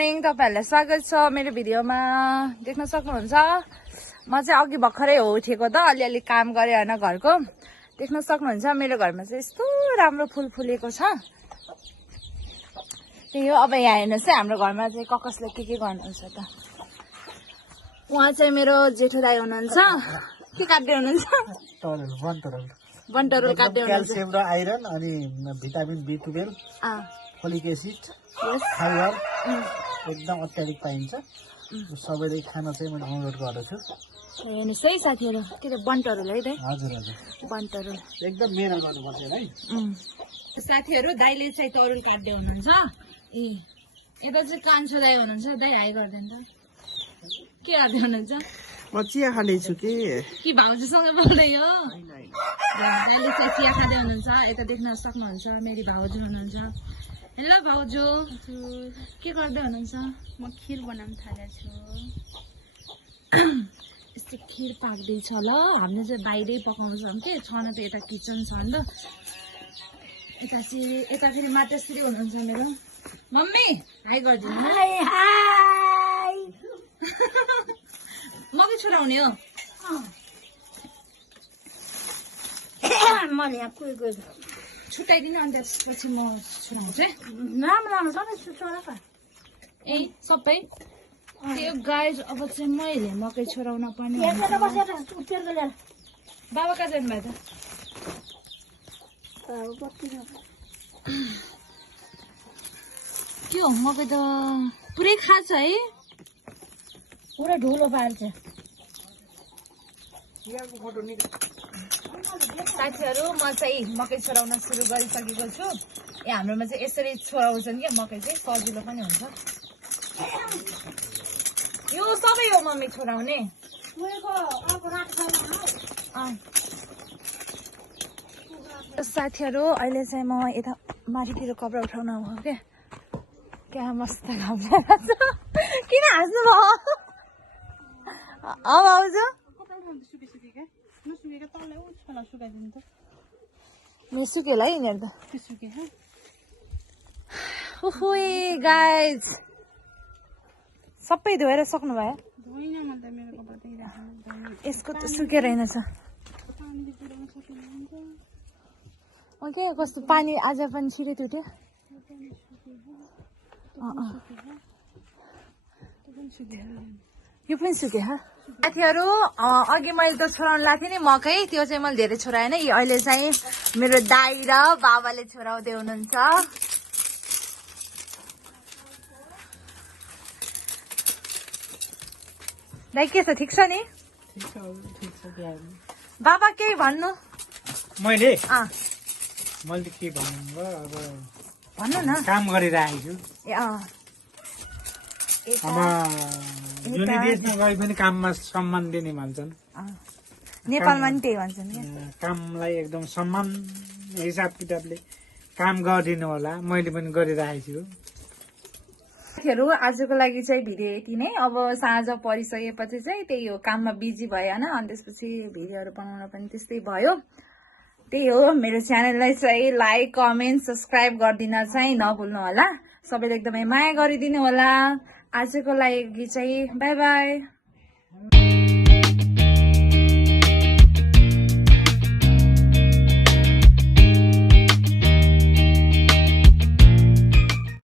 Morning, तपाईहरुलाई स्वागत छ मेरो भिडियोमा। देख्न सक्नुहुन्छ म चाहिँ अघि भर्खरै हो उठेको त, अलिअलि काम गरे हैन घरको। देख्न सक्नुहुन्छ मेरो घरमा चाहिँ यस्तो राम्रो फूल फुलेको छ। त्यही हो। अब यहाँ हेर्नुस् है, हाम्रो घरमा चाहिँ ककसले के गर्नुहुन्छ त। उहाँ चाहिँ मेरो जेठो दाइ हुनुहुन्छ। के काट्दै हुनुहुन्छ? बनतरुल काट्दै हुनुहुन्छ। क्याल्सियम र आइरन अनि vitamin B12 folic acid fibre एकदम अत्याधिक पाइन्छ। सबैले खान चाहिँ मैले अनुरोध गर्दछु। हेर्नुस् है साथीहरु, के त बनतरुल है दाइ? हजुर हजुर, बनतरुल एकदम मेहनत गर्नुपर्छ है। साथीहरु, दाइले चाहिँ तरुल काट्दै हुनुहुन्छ। ए यता चाहिँ कान्छो दाइ हुनुहुन्छ। दाइ हाई गर्दैन त। के गर्दै हुनुहुन्छ? म चिया खाँदैछु कि भाउजूसँग बोल्दै हो? दाइले चाहिँ चिया खाँदै हुनुहुन्छ। यता देख्न सक्नुहुन्छ मेरी भाउजू हुनुहुन्छ। हेलो भाउजू, के गर्दै हुनुहुन्छ? म खिर बनाउन थालेछु। यस्तो खिर पाक्दैछ ल। हामीले चाहिँ बाहिरै पकाउँछौँ के, छन त यता किचन छ नि त। यता चाहिँ यता फेरि माताश्री हुनुहुन्छ मेरो। मम्मी हाई गरिदिनु। मकै छोराउने हो? मैले यहाँ कोही गयो छुट्याइदिनु, अन्त त्यसपछि म छोराउँछु है। राम्रो राम्रो सबै छोरा त ए सबै त्यो गाइज। अब चाहिँ मैले मकै छोराउन पर्ने। बाबा कहाँ जानुभयो त? के हो, मकै त पुरै खान्छ है, पुरा ढुलो पार्छ। साथीहरु, म चाहिँ मकै छोराउन सुरु गरिसकेको छु। हाम्रोमा चाहिँ यसरी छोराउँछन् क्या मकै चाहिँ, सजिलो पनि हुन्छ। यो सबै हो मम्मी छोराउने। साथीहरु, अहिले चाहिँ म यता माथितिर कपडा उठाउन हो क्या मस्त घाम लागेको छ। किन हाँस्नु भयो? भाउजू सुकेला है यिनीहरू त। गाइज सबै धोएर सक्नु भयो? यसको त सुकेर रहेनछ। ओके, कस्तो पानी आज पनि छिटै तुट्यो। यो पनि सुक्यो। साथीहरु, अघि मैले त छोराउनु लाग्थेँ नि मकै, त्यो चाहिँ मैले धेरै छोराएन। अहिले चाहिँ मेरो दाइ र बाबाले छोराउँदै हुनुहुन्छ। दाइ के छ, ठिक छ नि? बाबा केही भन्नु? मैले के भन्नु, अब भन्नु न। काम गरिरहेको छु। अब जुनै देशमा गए पनि काममा सम्मान दिने भन्छन्। नेपालमा नि त्यही भन्छन् क्या। कामलाई एकदम सम्मान हिसाब किताबले काम गरिदिनु होला। मैले पनि गरिरहेको छु। साथीहरु, आजको लागि चाहिँ भिडियो यति नै। अब साँझ परिसकेपछि चाहिँ त्यही हो, काममा बिजी भयो होइन, अनि त्यसपछि भिडियोहरू बनाउन पनि त्यस्तै भयो। त्यही हो, मेरो च्यानललाई चाहिँ लाइक कमेन्ट सब्सक्राइब गरिदिन चाहिँ नभुल्नु होला। सबैले एकदमै माया गरिदिनु होला। आजको लागि चाहिँ बाई बाई।